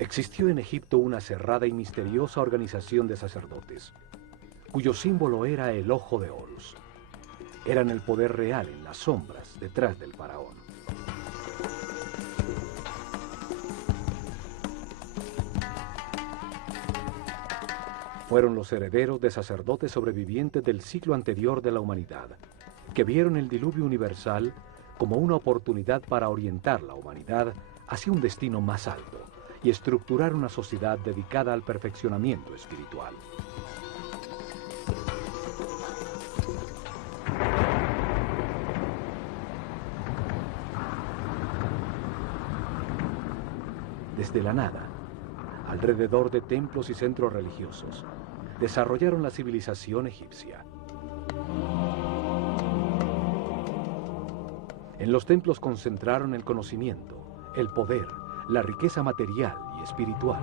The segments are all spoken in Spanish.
Existió en Egipto una cerrada y misteriosa organización de sacerdotes, cuyo símbolo era el ojo de Horus. Eran el poder real en las sombras detrás del faraón. Fueron los herederos de sacerdotes sobrevivientes del siglo anterior de la humanidad, que vieron el diluvio universal como una oportunidad para orientar la humanidad hacia un destino más alto y estructurar una sociedad dedicada al perfeccionamiento espiritual. Desde la nada, alrededor de templos y centros religiosos, desarrollaron la civilización egipcia. En los templos concentraron el conocimiento, el poder, la riqueza material y espiritual.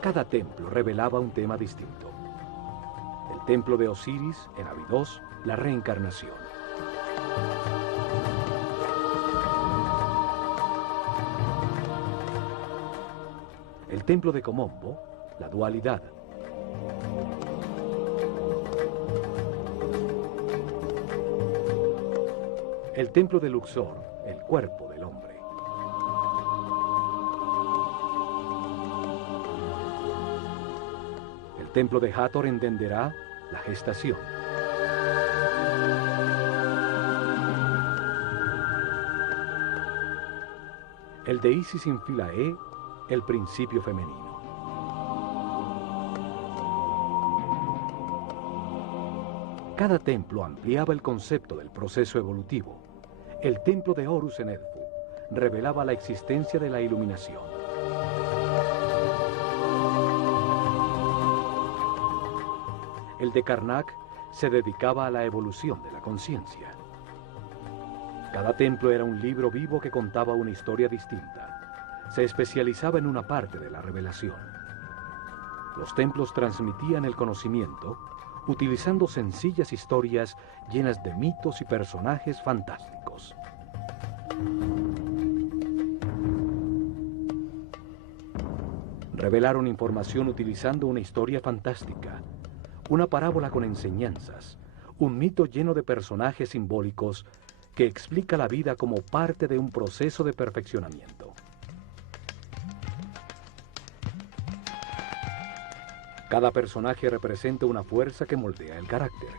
Cada templo revelaba un tema distinto. El templo de Osiris, en Abidos, la reencarnación. El templo de Komombo, la dualidad. El templo de Luxor, el cuerpo del hombre. El templo de Hathor en Denderah, la gestación. El de Isis en Philae, el principio femenino. Cada templo ampliaba el concepto del proceso evolutivo. El templo de Horus en Edfu revelaba la existencia de la iluminación. El de Karnak se dedicaba a la evolución de la conciencia. Cada templo era un libro vivo que contaba una historia distinta. Se especializaba en una parte de la revelación. Los templos transmitían el conocimiento utilizando sencillas historias llenas de mitos y personajes fantásticos. Revelaron información utilizando una historia fantástica, una parábola con enseñanzas, un mito lleno de personajes simbólicos que explica la vida como parte de un proceso de perfeccionamiento. Cada personaje representa una fuerza que moldea el carácter,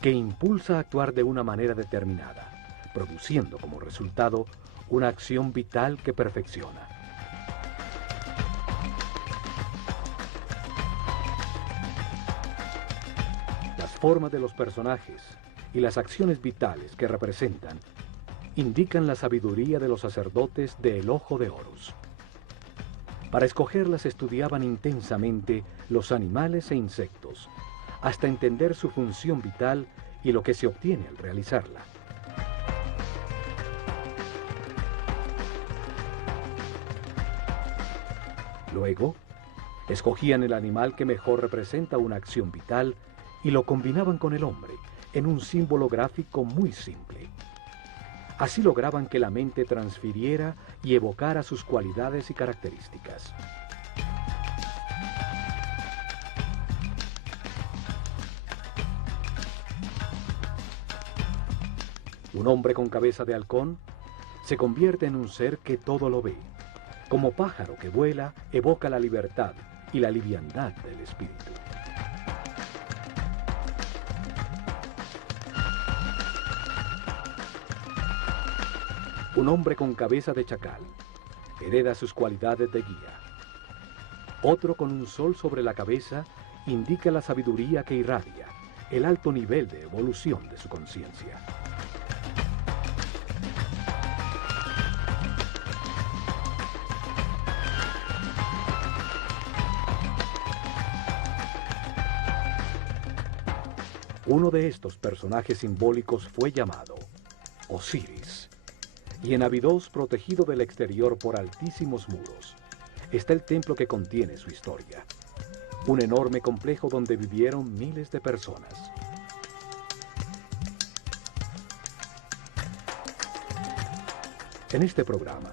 que impulsa a actuar de una manera determinada, produciendo como resultado una acción vital que perfecciona. Las formas de los personajes y las acciones vitales que representan indican la sabiduría de los sacerdotes del Ojo de Horus. Para escogerlas estudiaban intensamente los animales e insectos, hasta entender su función vital y lo que se obtiene al realizarla. Luego, escogían el animal que mejor representa una acción vital y lo combinaban con el hombre en un símbolo gráfico muy simple. Así lograban que la mente transfiriera y evocara sus cualidades y características. Un hombre con cabeza de halcón se convierte en un ser que todo lo ve. Como pájaro que vuela, evoca la libertad y la liviandad del espíritu. Un hombre con cabeza de chacal hereda sus cualidades de guía. Otro con un sol sobre la cabeza indica la sabiduría que irradia, el alto nivel de evolución de su conciencia. Uno de estos personajes simbólicos fue llamado Osiris. Y en Abidos, protegido del exterior por altísimos muros, está el templo que contiene su historia. Un enorme complejo donde vivieron miles de personas. En este programa,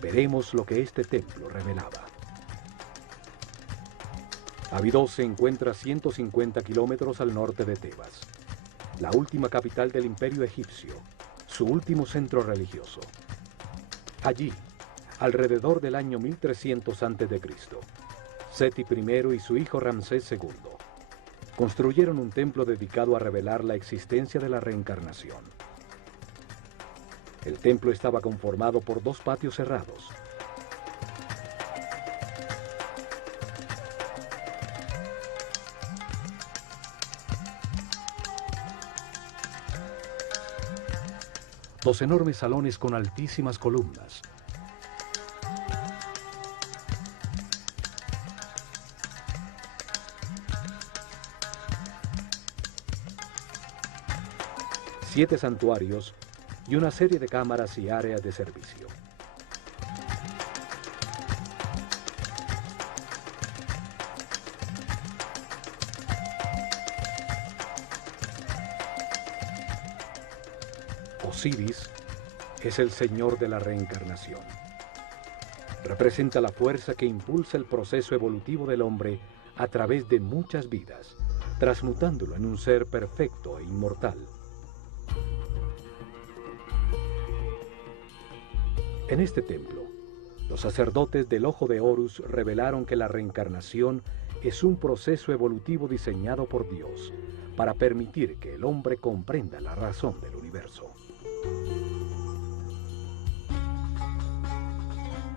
veremos lo que este templo revelaba. Abidos se encuentra a 150 kilómetros al norte de Tebas, la última capital del Imperio egipcio, su último centro religioso. Allí, alrededor del año 1300 a.C., Seti I y su hijo Ramsés II construyeron un templo dedicado a revelar la existencia de la reencarnación. El templo estaba conformado por 2 patios cerrados. Dos enormes salones con altísimas columnas. Siete santuarios y una serie de cámaras y áreas de servicio. Osiris es el señor de la reencarnación. Representa la fuerza que impulsa el proceso evolutivo del hombre a través de muchas vidas, transmutándolo en un ser perfecto e inmortal. En este templo, los sacerdotes del Ojo de Horus revelaron que la reencarnación es un proceso evolutivo diseñado por Dios para permitir que el hombre comprenda la razón del universo.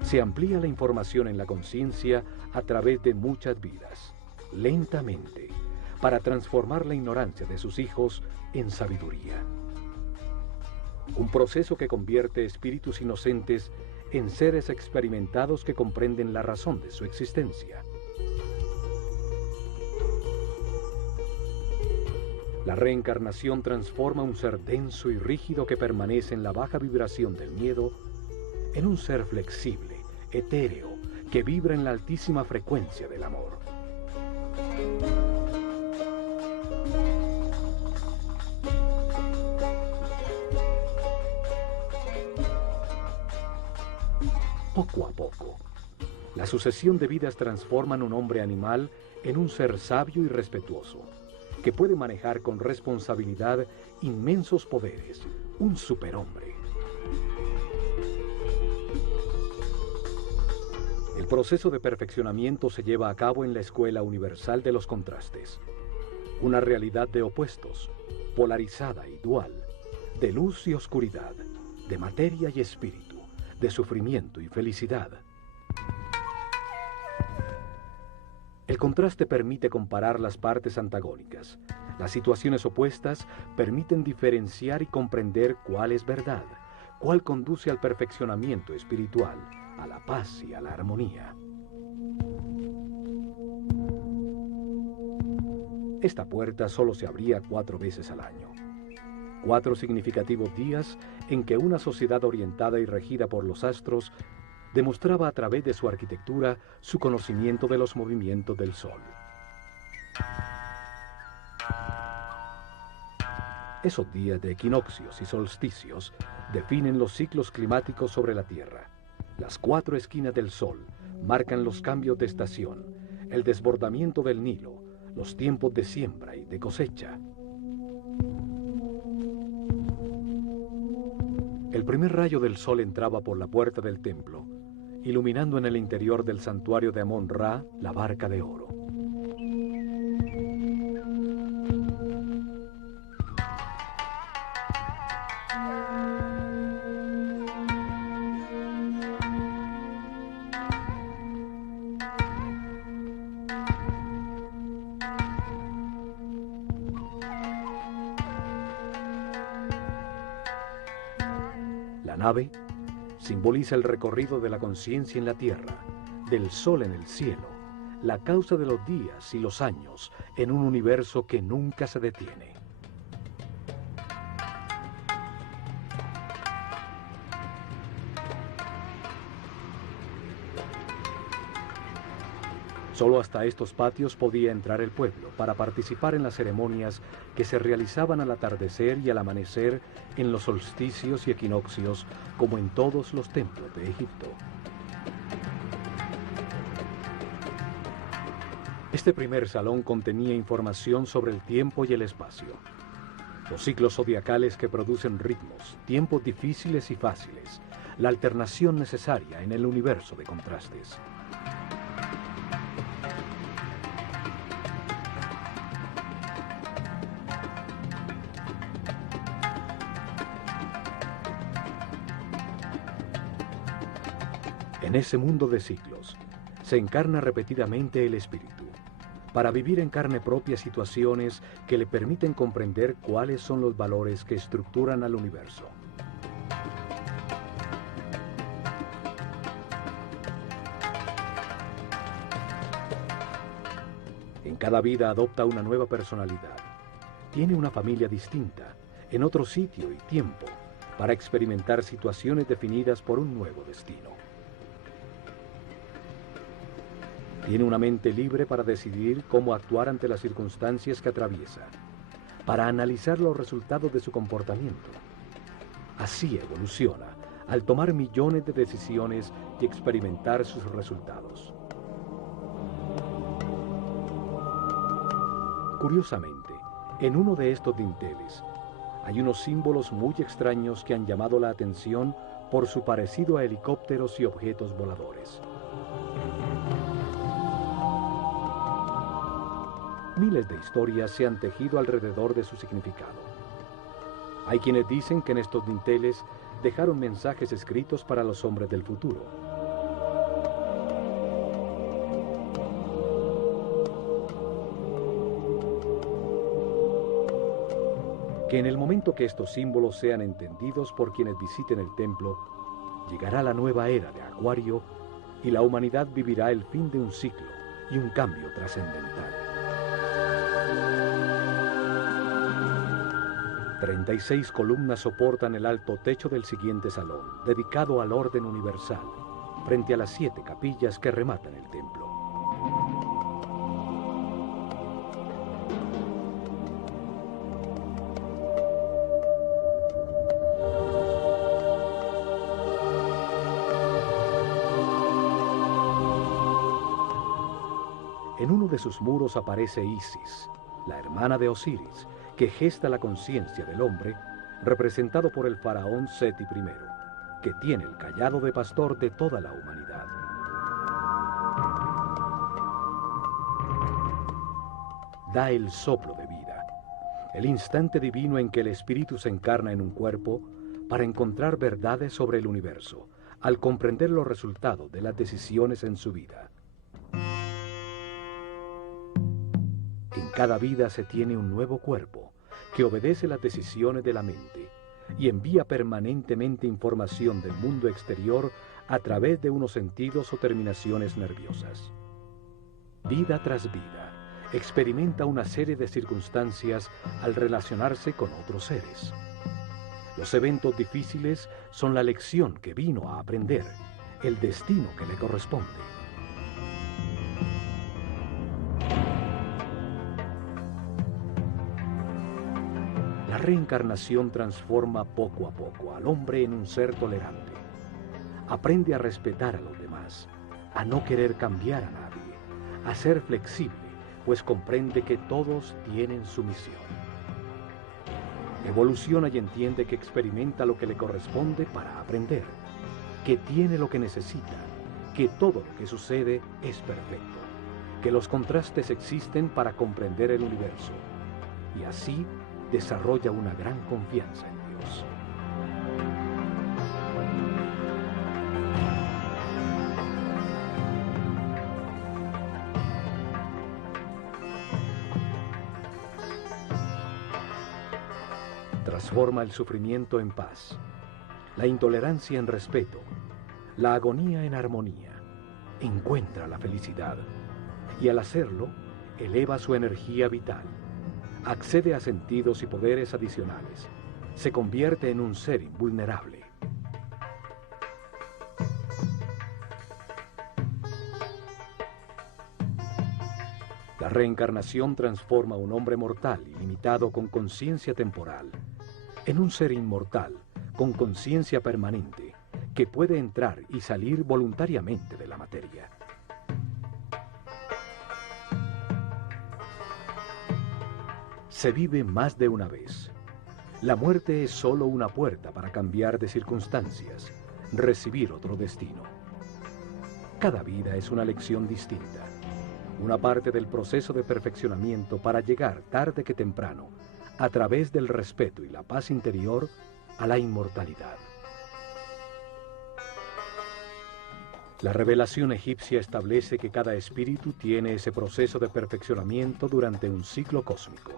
Se amplía la información en la conciencia a través de muchas vidas, lentamente, para transformar la ignorancia de sus hijos en sabiduría. Un proceso que convierte espíritus inocentes en seres experimentados que comprenden la razón de su existencia. La reencarnación transforma un ser denso y rígido que permanece en la baja vibración del miedo en un ser flexible, etéreo, que vibra en la altísima frecuencia del amor. Poco a poco, la sucesión de vidas transforman un hombre animal en un ser sabio y respetuoso, que puede manejar con responsabilidad inmensos poderes, un superhombre. El proceso de perfeccionamiento se lleva a cabo en la Escuela Universal de los Contrastes, una realidad de opuestos, polarizada y dual, de luz y oscuridad, de materia y espíritu, de sufrimiento y felicidad. El contraste permite comparar las partes antagónicas. Las situaciones opuestas permiten diferenciar y comprender cuál es verdad, cuál conduce al perfeccionamiento espiritual, a la paz y a la armonía. Esta puerta solo se abría 4 veces al año. 4 significativos días en que una sociedad orientada y regida por los astros demostraba a través de su arquitectura su conocimiento de los movimientos del Sol. Esos días de equinoccios y solsticios definen los ciclos climáticos sobre la Tierra. Las 4 esquinas del Sol marcan los cambios de estación, el desbordamiento del Nilo, los tiempos de siembra y de cosecha. El primer rayo del sol entraba por la puerta del templo, iluminando en el interior del santuario de Amón-Ra la barca de oro. La nave simboliza el recorrido de la conciencia en la tierra, del sol en el cielo, la causa de los días y los años en un universo que nunca se detiene. Solo hasta estos patios podía entrar el pueblo para participar en las ceremonias que se realizaban al atardecer y al amanecer en los solsticios y equinoccios, como en todos los templos de Egipto. Este primer salón contenía información sobre el tiempo y el espacio, los ciclos zodiacales que producen ritmos, tiempos difíciles y fáciles, la alternación necesaria en el universo de contrastes. En ese mundo de ciclos, se encarna repetidamente el espíritu, para vivir en carne propia situaciones que le permiten comprender cuáles son los valores que estructuran al universo. En cada vida adopta una nueva personalidad. Tiene una familia distinta, en otro sitio y tiempo, para experimentar situaciones definidas por un nuevo destino. Tiene una mente libre para decidir cómo actuar ante las circunstancias que atraviesa, para analizar los resultados de su comportamiento. Así evoluciona, al tomar millones de decisiones y experimentar sus resultados. Curiosamente, en uno de estos dinteles, hay unos símbolos muy extraños que han llamado la atención por su parecido a helicópteros y objetos voladores. Miles de historias se han tejido alrededor de su significado. Hay quienes dicen que en estos dinteles dejaron mensajes escritos para los hombres del futuro. Que en el momento que estos símbolos sean entendidos por quienes visiten el templo, llegará la nueva era de Acuario y la humanidad vivirá el fin de un ciclo y un cambio trascendental. 36 columnas soportan el alto techo del siguiente salón, dedicado al orden universal, frente a las 7 capillas que rematan el templo. En uno de sus muros aparece Isis, la hermana de Osiris, que gesta la conciencia del hombre, representado por el faraón Seti I, que tiene el cayado de pastor de toda la humanidad. Da el soplo de vida, el instante divino en que el espíritu se encarna en un cuerpo para encontrar verdades sobre el universo, al comprender los resultados de las decisiones en su vida. En cada vida se tiene un nuevo cuerpo que obedece las decisiones de la mente y envía permanentemente información del mundo exterior a través de unos sentidos o terminaciones nerviosas. Vida tras vida, experimenta una serie de circunstancias al relacionarse con otros seres. Los eventos difíciles son la lección que vino a aprender, el destino que le corresponde. La reencarnación transforma poco a poco al hombre en un ser tolerante. Aprende a respetar a los demás, a no querer cambiar a nadie, a ser flexible, pues comprende que todos tienen su misión. Evoluciona y entiende que experimenta lo que le corresponde para aprender, que tiene lo que necesita, que todo lo que sucede es perfecto, que los contrastes existen para comprender el universo, y así desarrolla una gran confianza en Dios. Transforma el sufrimiento en paz, la intolerancia en respeto, la agonía en armonía. Encuentra la felicidad y al hacerlo, eleva su energía vital. Accede a sentidos y poderes adicionales. Se convierte en un ser invulnerable. La reencarnación transforma a un hombre mortal y limitado con conciencia temporal en un ser inmortal con conciencia permanente que puede entrar y salir voluntariamente de la materia. Se vive más de una vez. La muerte es solo una puerta para cambiar de circunstancias, recibir otro destino. Cada vida es una lección distinta, una parte del proceso de perfeccionamiento para llegar tarde que temprano, a través del respeto y la paz interior, a la inmortalidad. La revelación egipcia establece que cada espíritu tiene ese proceso de perfeccionamiento durante un ciclo cósmico,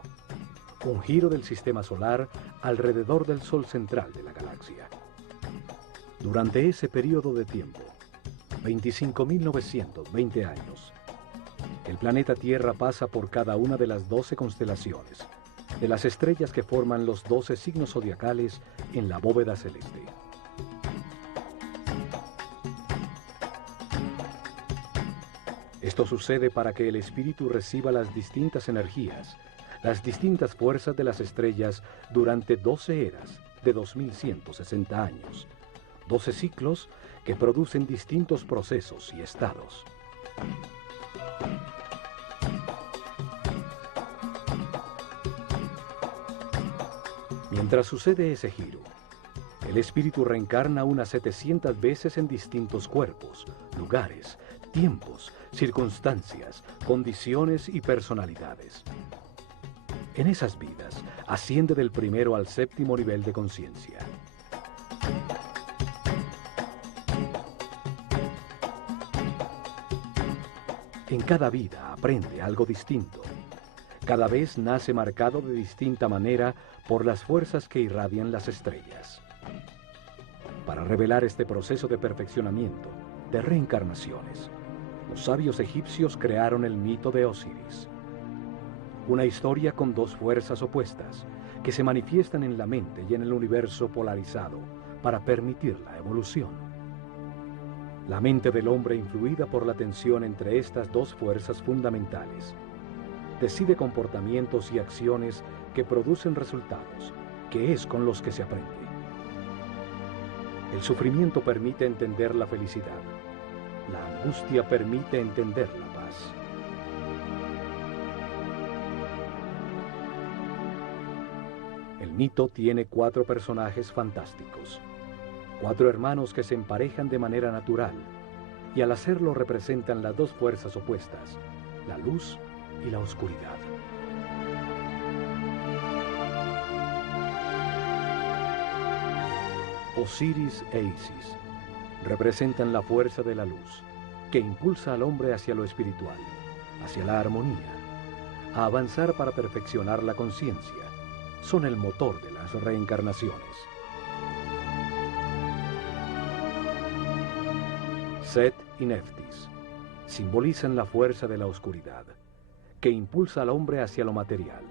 un giro del sistema solar alrededor del Sol central de la galaxia. Durante ese periodo de tiempo, 25.920 años, el planeta Tierra pasa por cada una de las 12 constelaciones, de las estrellas que forman los 12 signos zodiacales en la bóveda celeste. Esto sucede para que el espíritu reciba las distintas energías, las distintas fuerzas de las estrellas durante 12 eras de 2160 años, 12 ciclos que producen distintos procesos y estados. Mientras sucede ese giro, el espíritu reencarna unas 700 veces en distintos cuerpos, lugares, tiempos, circunstancias, condiciones y personalidades. En esas vidas, asciende del primero al séptimo nivel de conciencia. En cada vida aprende algo distinto. Cada vez nace marcado de distinta manera por las fuerzas que irradian las estrellas. Para revelar este proceso de perfeccionamiento, de reencarnaciones, los sabios egipcios crearon el mito de Osiris. Una historia con dos fuerzas opuestas que se manifiestan en la mente y en el universo polarizado para permitir la evolución. La mente del hombre, influida por la tensión entre estas dos fuerzas fundamentales, decide comportamientos y acciones que producen resultados, que es con los que se aprende. El sufrimiento permite entender la felicidad. La angustia permite entender la paz. El mito tiene 4 personajes fantásticos, 4 hermanos que se emparejan de manera natural, y al hacerlo representan las dos fuerzas opuestas, la luz y la oscuridad. Osiris e Isis representan la fuerza de la luz, que impulsa al hombre hacia lo espiritual, hacia la armonía, a avanzar para perfeccionar la conciencia. Son el motor de las reencarnaciones. Set y Neftis simbolizan la fuerza de la oscuridad, que impulsa al hombre hacia lo material,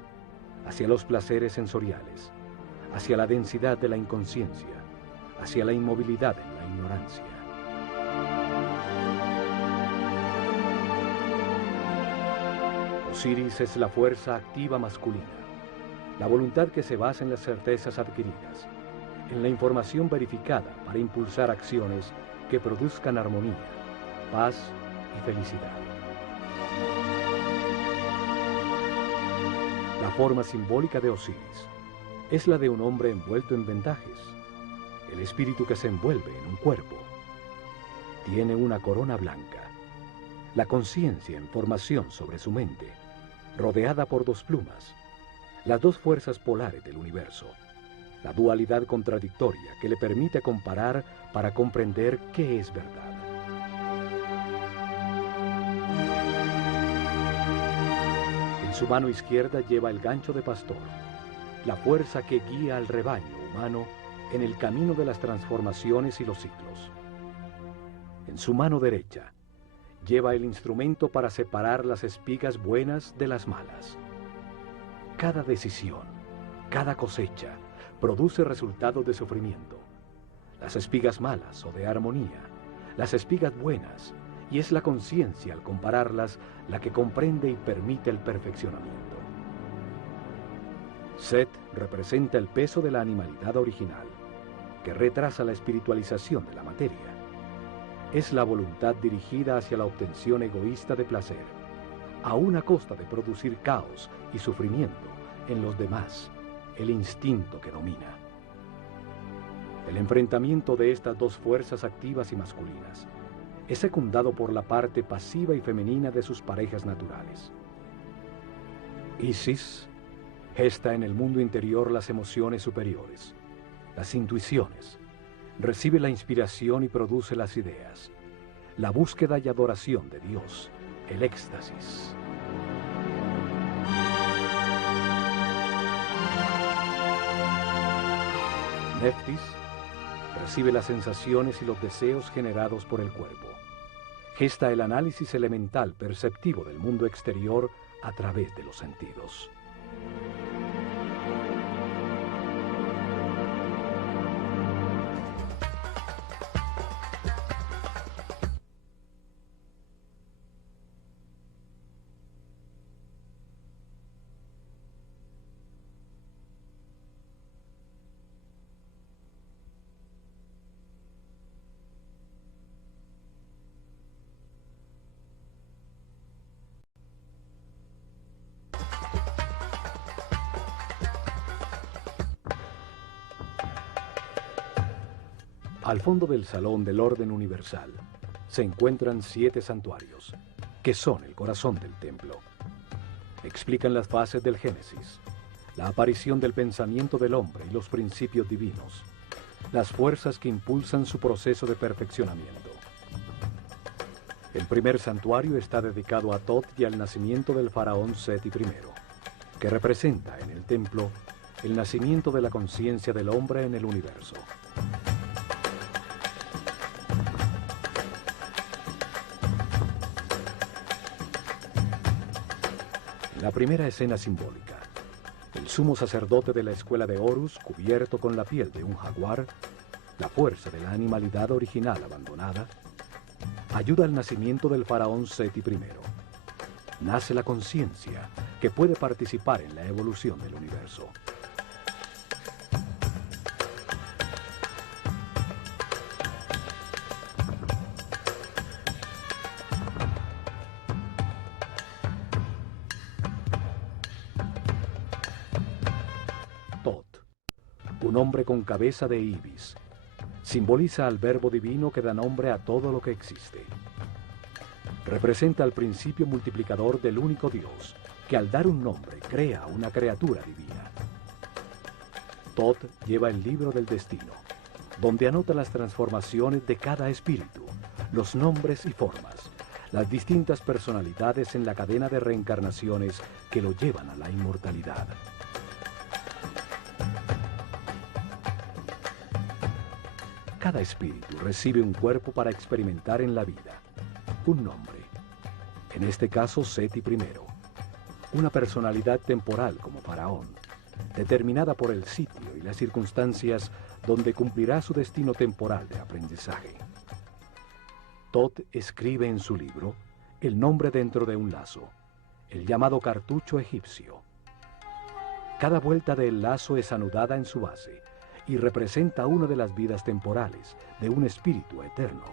hacia los placeres sensoriales, hacia la densidad de la inconsciencia, hacia la inmovilidad en la ignorancia. Osiris es la fuerza activa masculina, la voluntad que se basa en las certezas adquiridas, en la información verificada para impulsar acciones que produzcan armonía, paz y felicidad. La forma simbólica de Osiris es la de un hombre envuelto en vendajes, el espíritu que se envuelve en un cuerpo. Tiene una corona blanca, la conciencia en formación sobre su mente, rodeada por 2 plumas, las 2 fuerzas polares del universo, la dualidad contradictoria que le permite comparar para comprender qué es verdad. En su mano izquierda lleva el gancho de pastor, la fuerza que guía al rebaño humano en el camino de las transformaciones y los ciclos. En su mano derecha lleva el instrumento para separar las espigas buenas de las malas. Cada decisión, cada cosecha, produce resultados de sufrimiento. Las espigas malas o de armonía, las espigas buenas y es la conciencia, al compararlas, la que comprende y permite el perfeccionamiento. Set representa el peso de la animalidad original, que retrasa la espiritualización de la materia. Es la voluntad dirigida hacia la obtención egoísta de placer, a una costa de producir caos y sufrimiento en los demás, el instinto que domina. El enfrentamiento de estas dos fuerzas activas y masculinas es secundado por la parte pasiva y femenina de sus parejas naturales. Isis gesta en el mundo interior las emociones superiores, las intuiciones, recibe la inspiración y produce las ideas, la búsqueda y adoración de Dios, el éxtasis. Neftis recibe las sensaciones y los deseos generados por el cuerpo. Gesta el análisis elemental perceptivo del mundo exterior a través de los sentidos. Al fondo del salón del orden universal se encuentran 7 santuarios, que son el corazón del templo. Explican las fases del Génesis, la aparición del pensamiento del hombre y los principios divinos, las fuerzas que impulsan su proceso de perfeccionamiento. El primer santuario está dedicado a Thoth y al nacimiento del faraón Seti I, que representa en el templo el nacimiento de la conciencia del hombre en el universo. La primera escena simbólica, el sumo sacerdote de la escuela de Horus, cubierto con la piel de un jaguar, la fuerza de la animalidad original abandonada, ayuda al nacimiento del faraón Seti I. Nace la conciencia que puede participar en la evolución del universo. Un hombre con cabeza de ibis, simboliza al verbo divino que da nombre a todo lo que existe. Representa al principio multiplicador del único Dios, que al dar un nombre crea una criatura divina. Thoth lleva el libro del destino, donde anota las transformaciones de cada espíritu, los nombres y formas, las distintas personalidades en la cadena de reencarnaciones que lo llevan a la inmortalidad. Cada espíritu recibe un cuerpo para experimentar en la vida, un nombre, en este caso Seti I, una personalidad temporal como faraón, determinada por el sitio y las circunstancias donde cumplirá su destino temporal de aprendizaje. Thoth escribe en su libro el nombre dentro de un lazo, el llamado cartucho egipcio. Cada vuelta del lazo es anudada en su base y representa una de las vidas temporales de un espíritu eterno.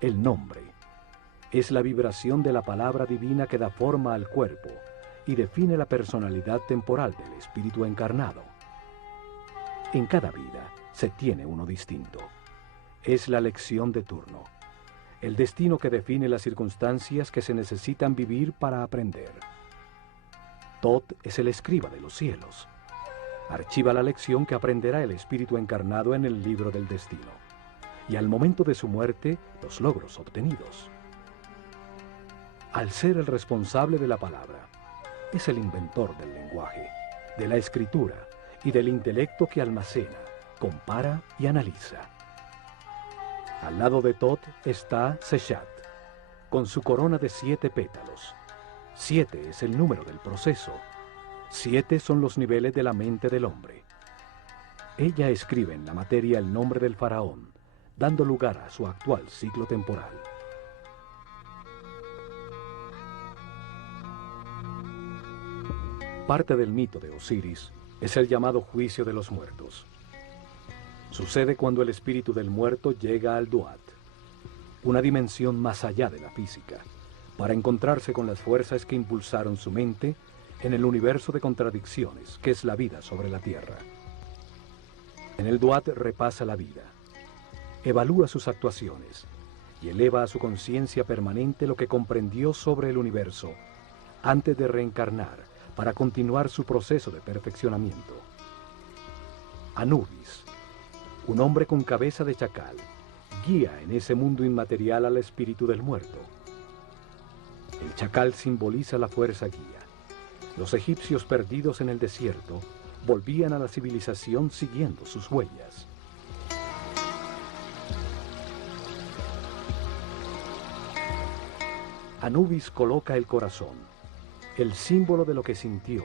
El nombre es la vibración de la palabra divina que da forma al cuerpo y define la personalidad temporal del espíritu encarnado. En cada vida se tiene uno distinto. Es la lección de turno, el destino que define las circunstancias que se necesitan vivir para aprender. Thoth es el escriba de los cielos. Archiva la lección que aprenderá el espíritu encarnado en el libro del destino, y al momento de su muerte, los logros obtenidos. Al ser el responsable de la palabra, es el inventor del lenguaje, de la escritura y del intelecto que almacena, compara y analiza. Al lado de Thoth está Seshat, con su corona de 7 pétalos. 7 es el número del proceso. 7 son los niveles de la mente del hombre. Ella escribe en la materia el nombre del faraón, dando lugar a su actual ciclo temporal. Parte del mito de Osiris es el llamado juicio de los muertos. Sucede cuando el espíritu del muerto llega al Duat, una dimensión más allá de la física, para encontrarse con las fuerzas que impulsaron su mente en el universo de contradicciones que es la vida sobre la Tierra. En el Duat repasa la vida, evalúa sus actuaciones y eleva a su conciencia permanente lo que comprendió sobre el universo antes de reencarnar para continuar su proceso de perfeccionamiento. Anubis, un hombre con cabeza de chacal, guía en ese mundo inmaterial al espíritu del muerto. El chacal simboliza la fuerza guía. Los egipcios perdidos en el desierto volvían a la civilización siguiendo sus huellas. Anubis coloca el corazón, el símbolo de lo que sintió,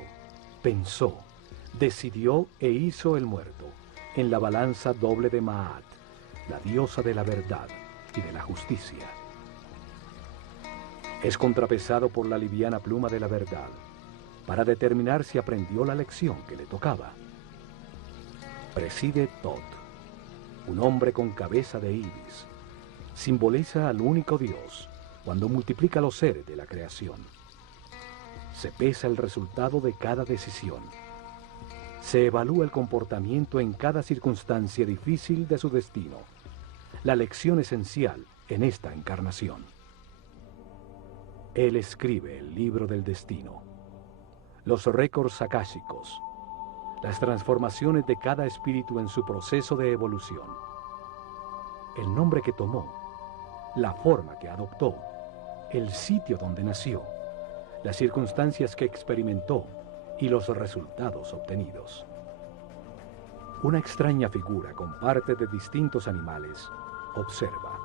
pensó, decidió e hizo el muerto, en la balanza doble de Maat, la diosa de la verdad y de la justicia. Es contrapesado por la liviana pluma de la verdad, para determinar si aprendió la lección que le tocaba. Preside Tot, un hombre con cabeza de ibis. Simboliza al único Dios cuando multiplica los seres de la creación. Se pesa el resultado de cada decisión. Se evalúa el comportamiento en cada circunstancia difícil de su destino. La lección esencial en esta encarnación. Él escribe el libro del destino. Los récords akáshicos. Las transformaciones de cada espíritu en su proceso de evolución. El nombre que tomó. La forma que adoptó. El sitio donde nació. Las circunstancias que experimentó y los resultados obtenidos. Una extraña figura con partes de distintos animales observa.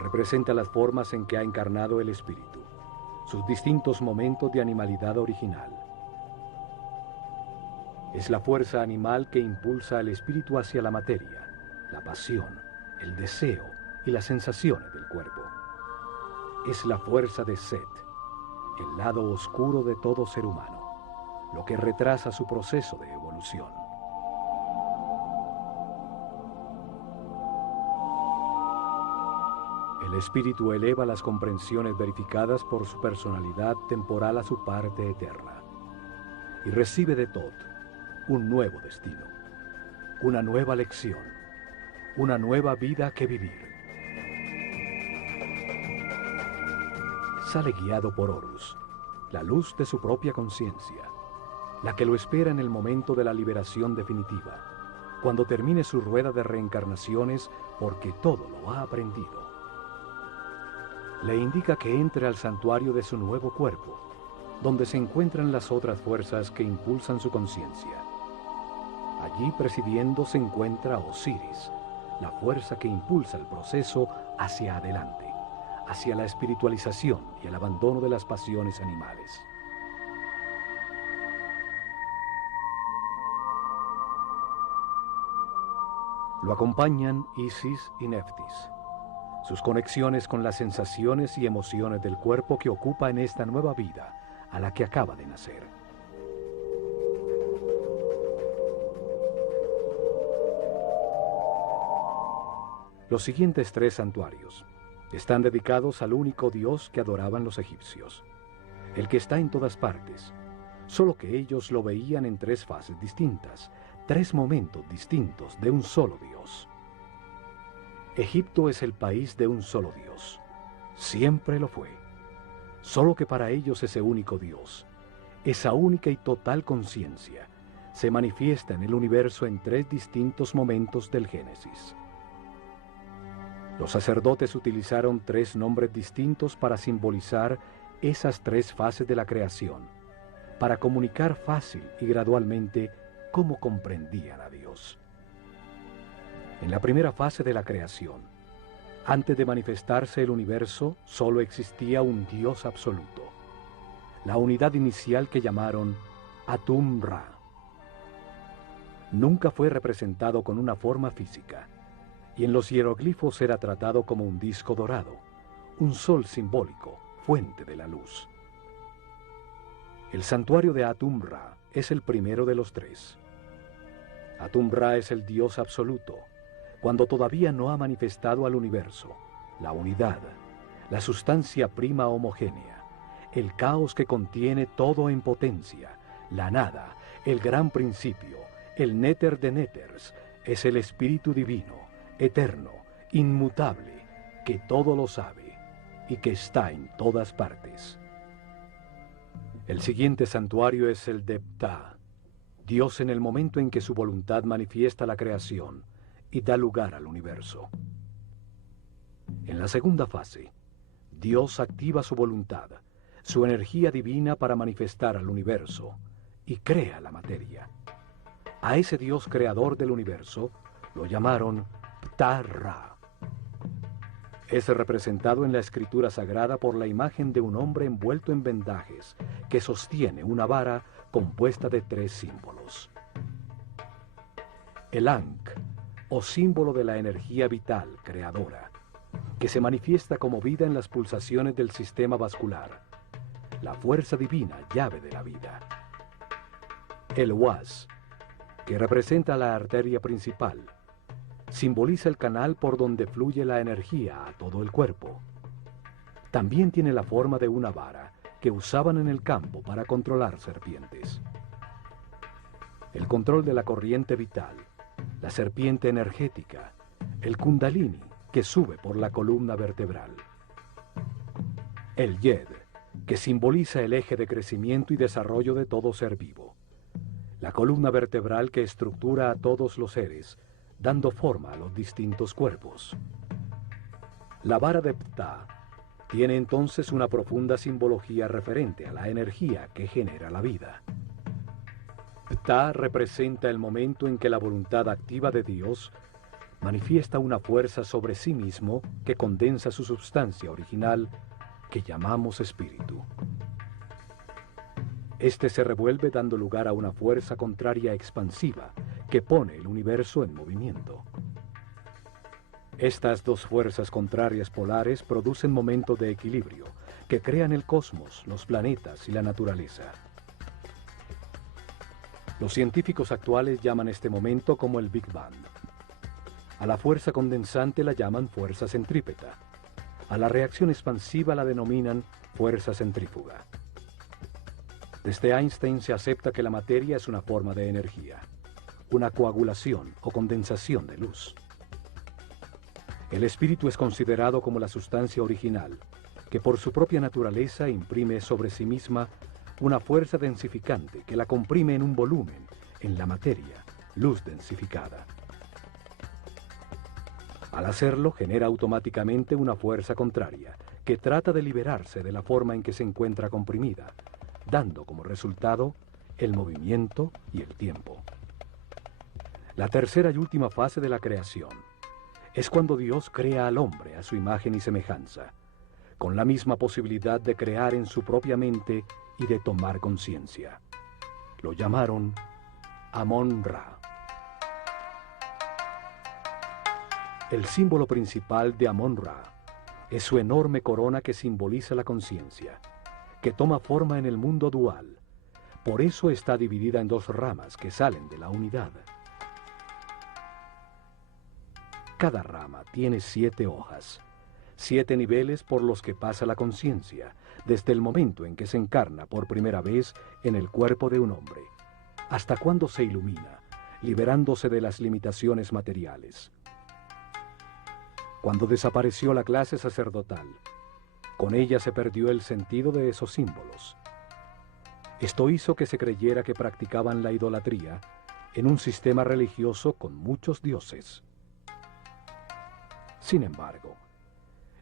Representa las formas en que ha encarnado el espíritu, sus distintos momentos de animalidad original. Es la fuerza animal que impulsa al espíritu hacia la materia, la pasión, el deseo y las sensaciones del cuerpo. Es la fuerza de Set, el lado oscuro de todo ser humano, lo que retrasa su proceso de evolución. El espíritu eleva las comprensiones verificadas por su personalidad temporal a su parte eterna y recibe de Tot un nuevo destino, una nueva lección, una nueva vida que vivir. Sale guiado por Horus, la luz de su propia conciencia, la que lo espera en el momento de la liberación definitiva, cuando termine su rueda de reencarnaciones porque todo lo ha aprendido. Le indica que entre al santuario de su nuevo cuerpo, donde se encuentran las otras fuerzas que impulsan su conciencia. Allí presidiendo se encuentra Osiris, la fuerza que impulsa el proceso hacia adelante, hacia la espiritualización y el abandono de las pasiones animales. Lo acompañan Isis y Neftis, sus conexiones con las sensaciones y emociones del cuerpo que ocupa en esta nueva vida a la que acaba de nacer. Los siguientes 3 santuarios están dedicados al único Dios que adoraban los egipcios, el que está en todas partes, solo que ellos lo veían en 3 fases distintas, 3 momentos distintos de un solo Dios. Egipto es el país de un solo Dios, siempre lo fue, solo que para ellos ese único Dios, esa única y total conciencia, se manifiesta en el universo en 3 distintos momentos del Génesis. Los sacerdotes utilizaron 3 nombres distintos para simbolizar esas 3 fases de la creación, para comunicar fácil y gradualmente cómo comprendían a Dios. En la primera fase de la creación, antes de manifestarse el universo, solo existía un Dios absoluto, la unidad inicial que llamaron Atum-Ra. Nunca fue representado con una forma física. y en los hieroglifos era tratado como un disco dorado, un sol simbólico, fuente de la luz. El santuario de Atum-Ra es el primero de los tres. Atum-Ra es el Dios absoluto, cuando todavía no ha manifestado al universo, la unidad, la sustancia prima homogénea, el caos que contiene todo en potencia, la nada, el gran principio, el néter de néters, es el Espíritu Divino, eterno, inmutable, que todo lo sabe y que está en todas partes. El siguiente santuario es el de Ptah, Dios en el momento en que su voluntad manifiesta la creación y da lugar al universo. En la segunda fase, Dios activa su voluntad, su energía divina para manifestar al universo y crea la materia. A ese Dios creador del universo lo llamaron Ptah-Ra. Es representado en la escritura sagrada por la imagen de un hombre envuelto en vendajes que sostiene una vara compuesta de tres símbolos. El Ankh, o símbolo de la energía vital creadora, que se manifiesta como vida en las pulsaciones del sistema vascular, la fuerza divina, llave de la vida. El Was, que representa la arteria principal, simboliza el canal por donde fluye la energía a todo el cuerpo. También tiene la forma de una vara que usaban en el campo para controlar serpientes. El control de la corriente vital, la serpiente energética, el kundalini que sube por la columna vertebral. El Yed, que simboliza el eje de crecimiento y desarrollo de todo ser vivo. La columna vertebral que estructura a todos los seres, dando forma a los distintos cuerpos. La vara de Ptah tiene entonces una profunda simbología referente a la energía que genera la vida. Ptah representa el momento en que la voluntad activa de Dios manifiesta una fuerza sobre sí mismo que condensa su substancia original, que llamamos espíritu. Este se revuelve dando lugar a una fuerza contraria expansiva que pone el universo en movimiento. Estas dos fuerzas contrarias polares producen momentos de equilibrio que crean el cosmos, los planetas y la naturaleza. Los científicos actuales llaman este momento como el Big Bang. A la fuerza condensante la llaman fuerza centrípeta. A la reacción expansiva la denominan fuerza centrífuga. Desde Einstein se acepta que la materia es una forma de energía, una coagulación o condensación de luz. El espíritu es considerado como la sustancia original, que por su propia naturaleza imprime sobre sí misma una fuerza densificante que la comprime en un volumen, en la materia, luz densificada. Al hacerlo, genera automáticamente una fuerza contraria, que trata de liberarse de la forma en que se encuentra comprimida, dando como resultado el movimiento y el tiempo. La tercera y última fase de la creación es cuando Dios crea al hombre a su imagen y semejanza, con la misma posibilidad de crear en su propia mente y de tomar conciencia. Lo llamaron Amon-Ra. El símbolo principal de Amon-Ra es su enorme corona que simboliza la conciencia, que toma forma en el mundo dual. Por eso está dividida en dos ramas que salen de la unidad. Cada rama tiene 7 hojas, 7 niveles por los que pasa la conciencia, desde el momento en que se encarna por primera vez en el cuerpo de un hombre, hasta cuando se ilumina, liberándose de las limitaciones materiales. Cuando desapareció la clase sacerdotal, con ella se perdió el sentido de esos símbolos. Esto hizo que se creyera que practicaban la idolatría en un sistema religioso con muchos dioses. Sin embargo,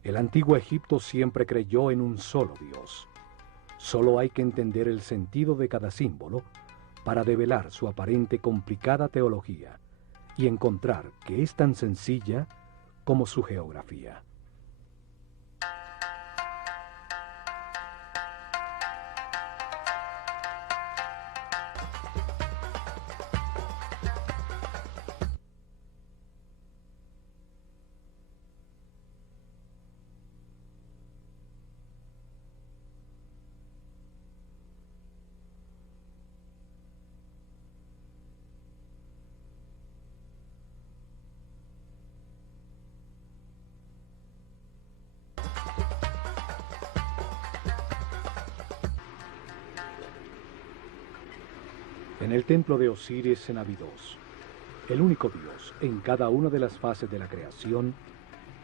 el antiguo Egipto siempre creyó en un solo Dios. Solo hay que entender el sentido de cada símbolo para develar su aparente complicada teología y encontrar que es tan sencilla como su geografía. En el templo de Osiris en Abidos, el único dios en cada una de las fases de la creación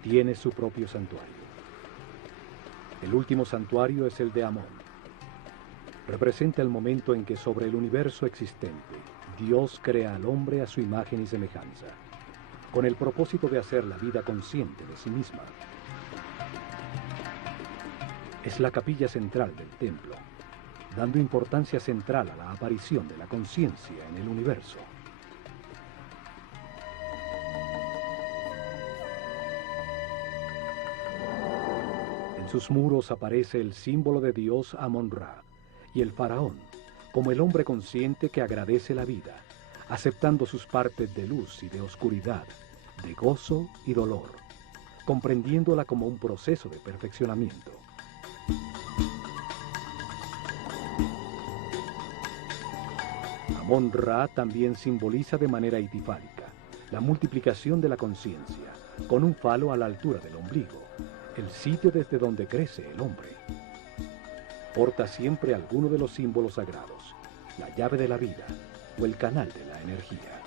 tiene su propio santuario. El último santuario es el de Amón. Representa el momento en que sobre el universo existente, Dios crea al hombre a su imagen y semejanza, con el propósito de hacer la vida consciente de sí misma. Es la capilla central del templo, dando importancia central a la aparición de la conciencia en el universo. En sus muros aparece el símbolo de Dios Amón-Ra y el faraón, como el hombre consciente que agradece la vida, aceptando sus partes de luz y de oscuridad, de gozo y dolor, comprendiéndola como un proceso de perfeccionamiento. Amón-Ra también simboliza de manera itifálica la multiplicación de la conciencia, con un falo a la altura del ombligo, el sitio desde donde crece el hombre. Porta siempre alguno de los símbolos sagrados, la llave de la vida o el canal de la energía.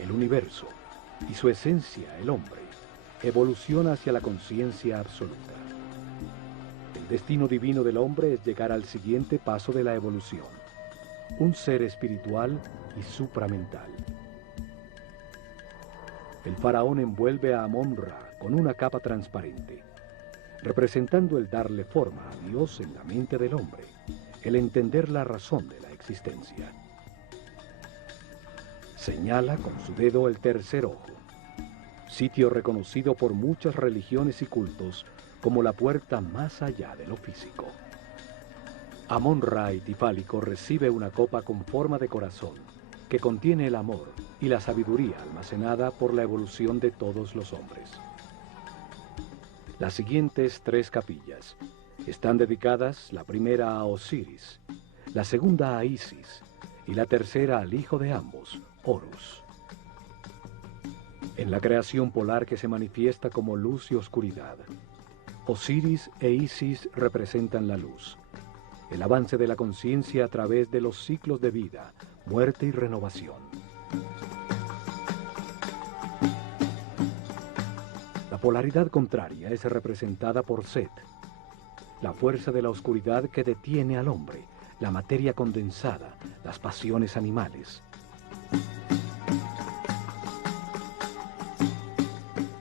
El universo y su esencia, el hombre, evoluciona hacia la conciencia absoluta. El destino divino del hombre es llegar al siguiente paso de la evolución, un ser espiritual y supramental. El faraón envuelve a Amón-Ra con una capa transparente, representando el darle forma a Dios en la mente del hombre, el entender la razón de la existencia. Señala con su dedo el tercer ojo, sitio reconocido por muchas religiones y cultos como la puerta más allá de lo físico. Amón-Ra itifálico recibe una copa con forma de corazón que contiene el amor y la sabiduría almacenada por la evolución de todos los hombres. Las siguientes 3 capillas están dedicadas, la primera a Osiris, la segunda a Isis y la tercera al hijo de ambos, Horus. En la creación polar que se manifiesta como luz y oscuridad, Osiris e Isis representan la luz, el avance de la conciencia a través de los ciclos de vida, muerte y renovación. La polaridad contraria es representada por Set, la fuerza de la oscuridad que detiene al hombre, la materia condensada, las pasiones animales.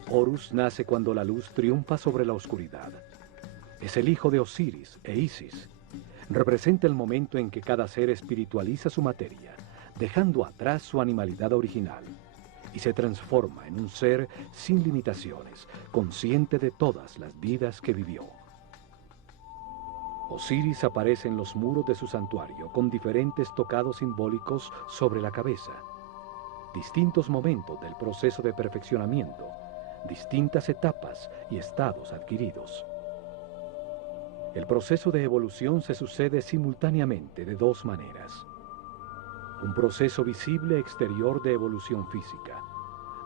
Horus nace cuando la luz triunfa sobre la oscuridad. Es el hijo de Osiris e Isis. Representa el momento en que cada ser espiritualiza su materia, dejando atrás su animalidad original, y se transforma en un ser sin limitaciones, consciente de todas las vidas que vivió. Osiris aparece en los muros de su santuario con diferentes tocados simbólicos sobre la cabeza, distintos momentos del proceso de perfeccionamiento, distintas etapas y estados adquiridos. El proceso de evolución se sucede simultáneamente de 2 maneras. Un proceso visible exterior de evolución física,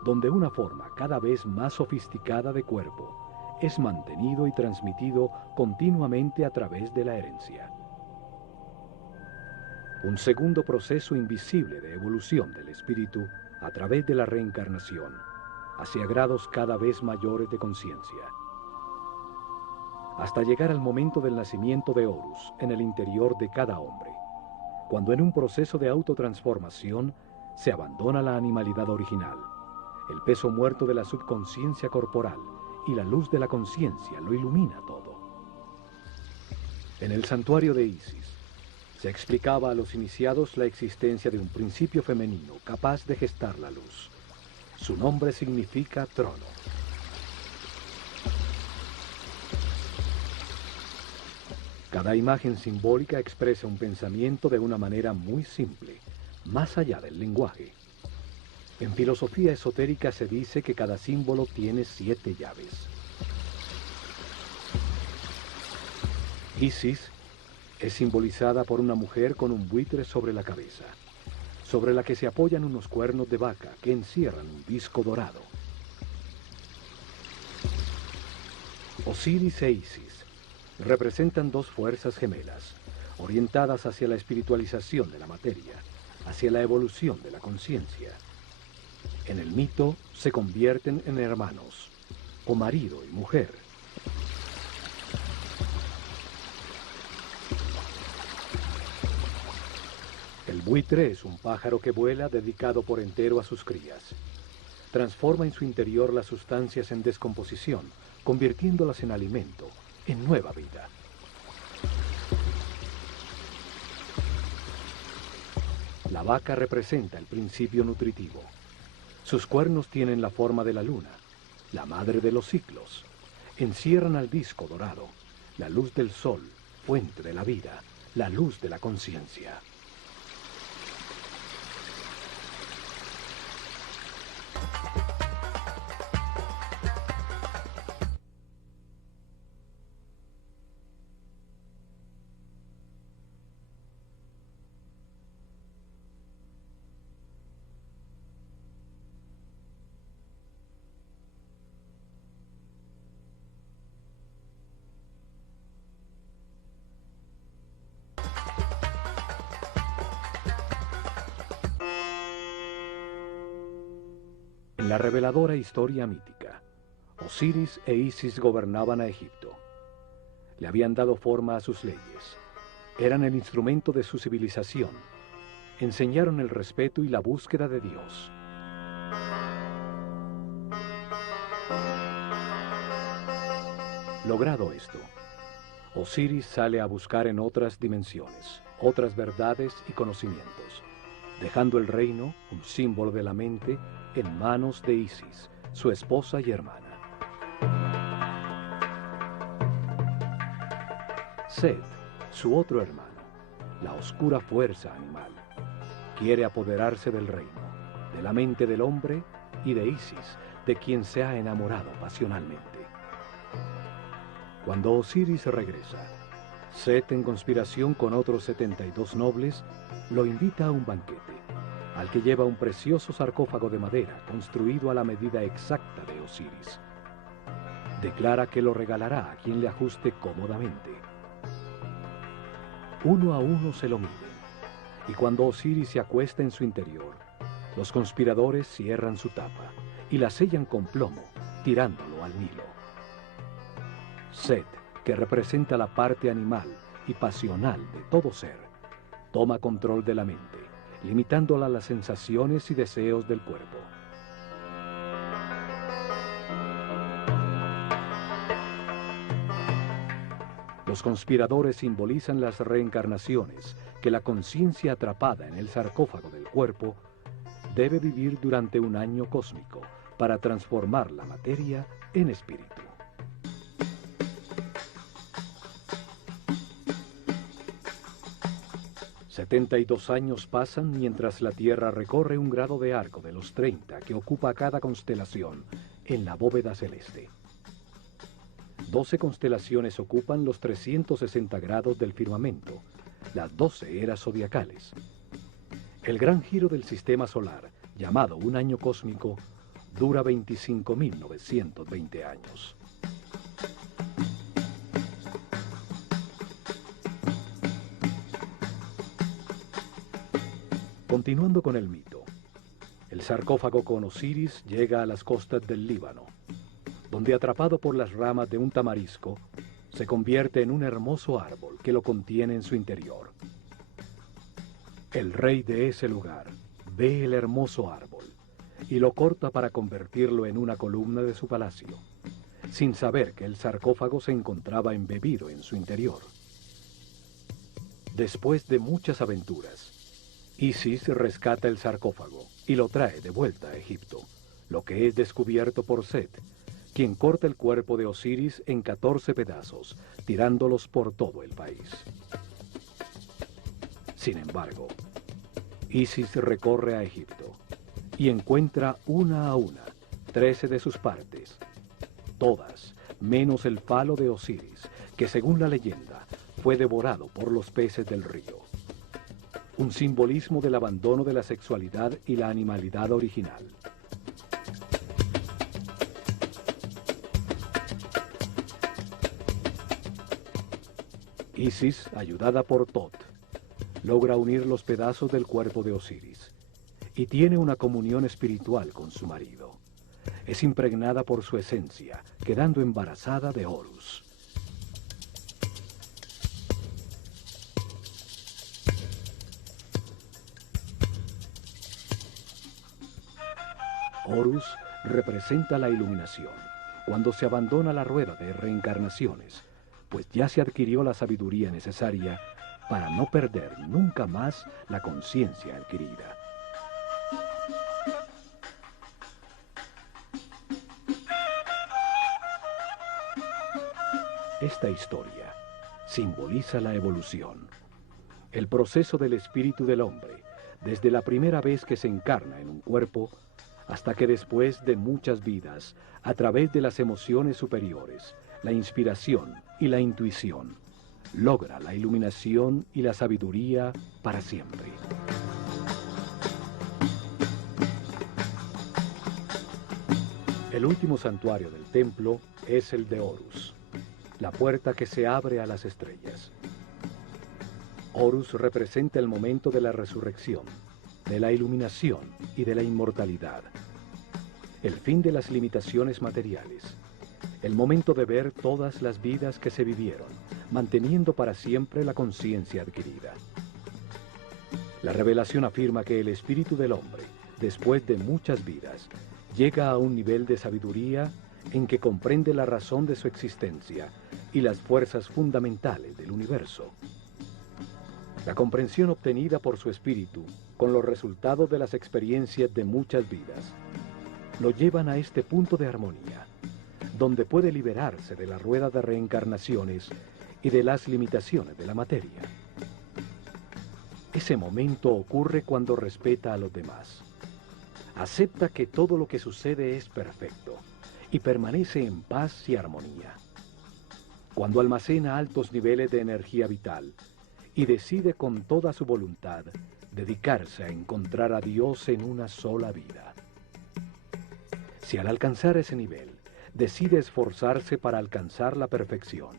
donde una forma cada vez más sofisticada de cuerpo es mantenido y transmitido continuamente a través de la herencia. Un segundo proceso invisible de evolución del espíritu a través de la reencarnación, hacia grados cada vez mayores de conciencia, hasta llegar al momento del nacimiento de Horus en el interior de cada hombre, cuando en un proceso de autotransformación se abandona la animalidad original, el peso muerto de la subconsciencia corporal y la luz de la conciencia lo ilumina todo. En el santuario de Isis se explicaba a los iniciados la existencia de un principio femenino capaz de gestar la luz. Su nombre significa trono. Cada imagen simbólica expresa un pensamiento de una manera muy simple, más allá del lenguaje. En filosofía esotérica se dice que cada símbolo tiene 7 llaves. Isis es simbolizada por una mujer con un buitre sobre la cabeza, sobre la que se apoyan unos cuernos de vaca que encierran un disco dorado. Osiris e Isis representan 2 fuerzas gemelas, orientadas hacia la espiritualización de la materia, hacia la evolución de la conciencia. En el mito se convierten en hermanos, o marido y mujer. El buitre es un pájaro que vuela dedicado por entero a sus crías. Transforma en su interior las sustancias en descomposición, convirtiéndolas en alimento, en nueva vida. La vaca representa el principio nutritivo. Sus cuernos tienen la forma de la luna, la madre de los ciclos. Encierran al disco dorado, la luz del sol, fuente de la vida, la luz de la conciencia. En la reveladora historia mítica, Osiris e Isis gobernaban a Egipto. Le habían dado forma a sus leyes. Eran el instrumento de su civilización. Enseñaron el respeto y la búsqueda de Dios. Logrado esto, Osiris sale a buscar en otras dimensiones, otras verdades y conocimientos, dejando el reino, un símbolo de la mente, en manos de Isis, su esposa y hermana. Set, su otro hermano, la oscura fuerza animal, quiere apoderarse del reino, de la mente del hombre y de Isis, de quien se ha enamorado pasionalmente. Cuando Osiris regresa, Set, en conspiración con otros 72 nobles, lo invita a un banquete, al que lleva un precioso sarcófago de madera construido a la medida exacta de Osiris. Declara que lo regalará a quien le ajuste cómodamente. Uno a uno se lo miden, y cuando Osiris se acuesta en su interior, los conspiradores cierran su tapa y la sellan con plomo, tirándolo al Nilo. Set, que representa la parte animal y pasional de todo ser, toma control de la mente, limitándola a las sensaciones y deseos del cuerpo. Los conspiradores simbolizan las reencarnaciones que la conciencia atrapada en el sarcófago del cuerpo debe vivir durante un año cósmico para transformar la materia en espíritu. $72 años pasan mientras la Tierra recorre un grado de arco de los 30 que ocupa cada constelación en la bóveda celeste. 12 constelaciones ocupan los 360 grados del firmamento, las 12 eras zodiacales. El gran giro del sistema solar, llamado un año cósmico, dura 25.920 años. Continuando con el mito, el sarcófago con Osiris llega a las costas del Líbano, donde, atrapado por las ramas de un tamarisco, se convierte en un hermoso árbol que lo contiene en su interior. El rey de ese lugar ve el hermoso árbol y lo corta para convertirlo en una columna de su palacio, sin saber que el sarcófago se encontraba embebido en su interior. Después de muchas aventuras, Isis rescata el sarcófago y lo trae de vuelta a Egipto, lo que es descubierto por Set, quien corta el cuerpo de Osiris en 14 pedazos, tirándolos por todo el país. Sin embargo, Isis recorre a Egipto y encuentra una a una 13 de sus partes, todas menos el falo de Osiris, que según la leyenda fue devorado por los peces del río. Un simbolismo del abandono de la sexualidad y la animalidad original. Isis, ayudada por Tot, logra unir los pedazos del cuerpo de Osiris y tiene una comunión espiritual con su marido. Es impregnada por su esencia, quedando embarazada de Horus. Horus representa la iluminación, cuando se abandona la rueda de reencarnaciones, pues ya se adquirió la sabiduría necesaria para no perder nunca más la conciencia adquirida. Esta historia simboliza la evolución, el proceso del espíritu del hombre, desde la primera vez que se encarna en un cuerpo, hasta que después de muchas vidas, a través de las emociones superiores, la inspiración y la intuición, logra la iluminación y la sabiduría para siempre. El último santuario del templo es el de Horus, la puerta que se abre a las estrellas. Horus representa el momento de la resurrección, de la iluminación y de la inmortalidad. El fin de las limitaciones materiales, el momento de ver todas las vidas que se vivieron, manteniendo para siempre la conciencia adquirida. La revelación afirma que el espíritu del hombre, después de muchas vidas, llega a un nivel de sabiduría en que comprende la razón de su existencia y las fuerzas fundamentales del universo. La comprensión obtenida por su espíritu, con los resultados de las experiencias de muchas vidas, lo llevan a este punto de armonía, donde puede liberarse de la rueda de reencarnaciones y de las limitaciones de la materia. Ese momento ocurre cuando respeta a los demás. Acepta que todo lo que sucede es perfecto y permanece en paz y armonía. Cuando almacena altos niveles de energía vital y decide con toda su voluntad dedicarse a encontrar a Dios en una sola vida. Si al alcanzar ese nivel decide esforzarse para alcanzar la perfección,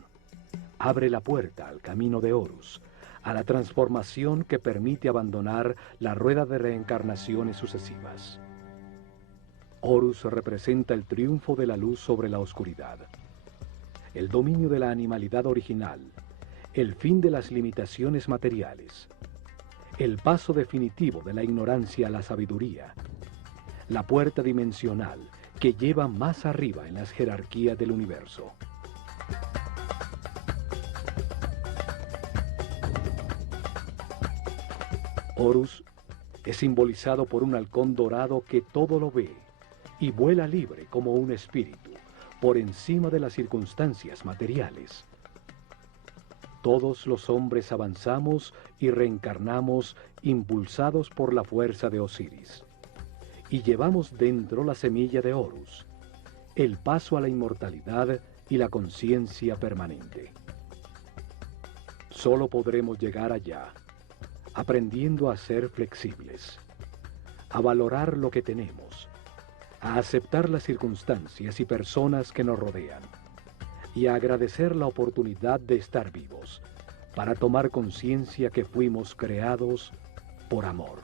abre la puerta al camino de Horus, a la transformación que permite abandonar la rueda de reencarnaciones sucesivas. Horus representa el triunfo de la luz sobre la oscuridad, el dominio de la animalidad original, el fin de las limitaciones materiales, el paso definitivo de la ignorancia a la sabiduría, la puerta dimensional que lleva más arriba en las jerarquías del universo. Horus es simbolizado por un halcón dorado que todo lo ve y vuela libre como un espíritu, por encima de las circunstancias materiales. Todos los hombres avanzamos y reencarnamos impulsados por la fuerza de Osiris, y llevamos dentro la semilla de Horus, el paso a la inmortalidad y la conciencia permanente. Solo podremos llegar allá, aprendiendo a ser flexibles, a valorar lo que tenemos, a aceptar las circunstancias y personas que nos rodean, y a agradecer la oportunidad de estar vivos, para tomar conciencia que fuimos creados por amor.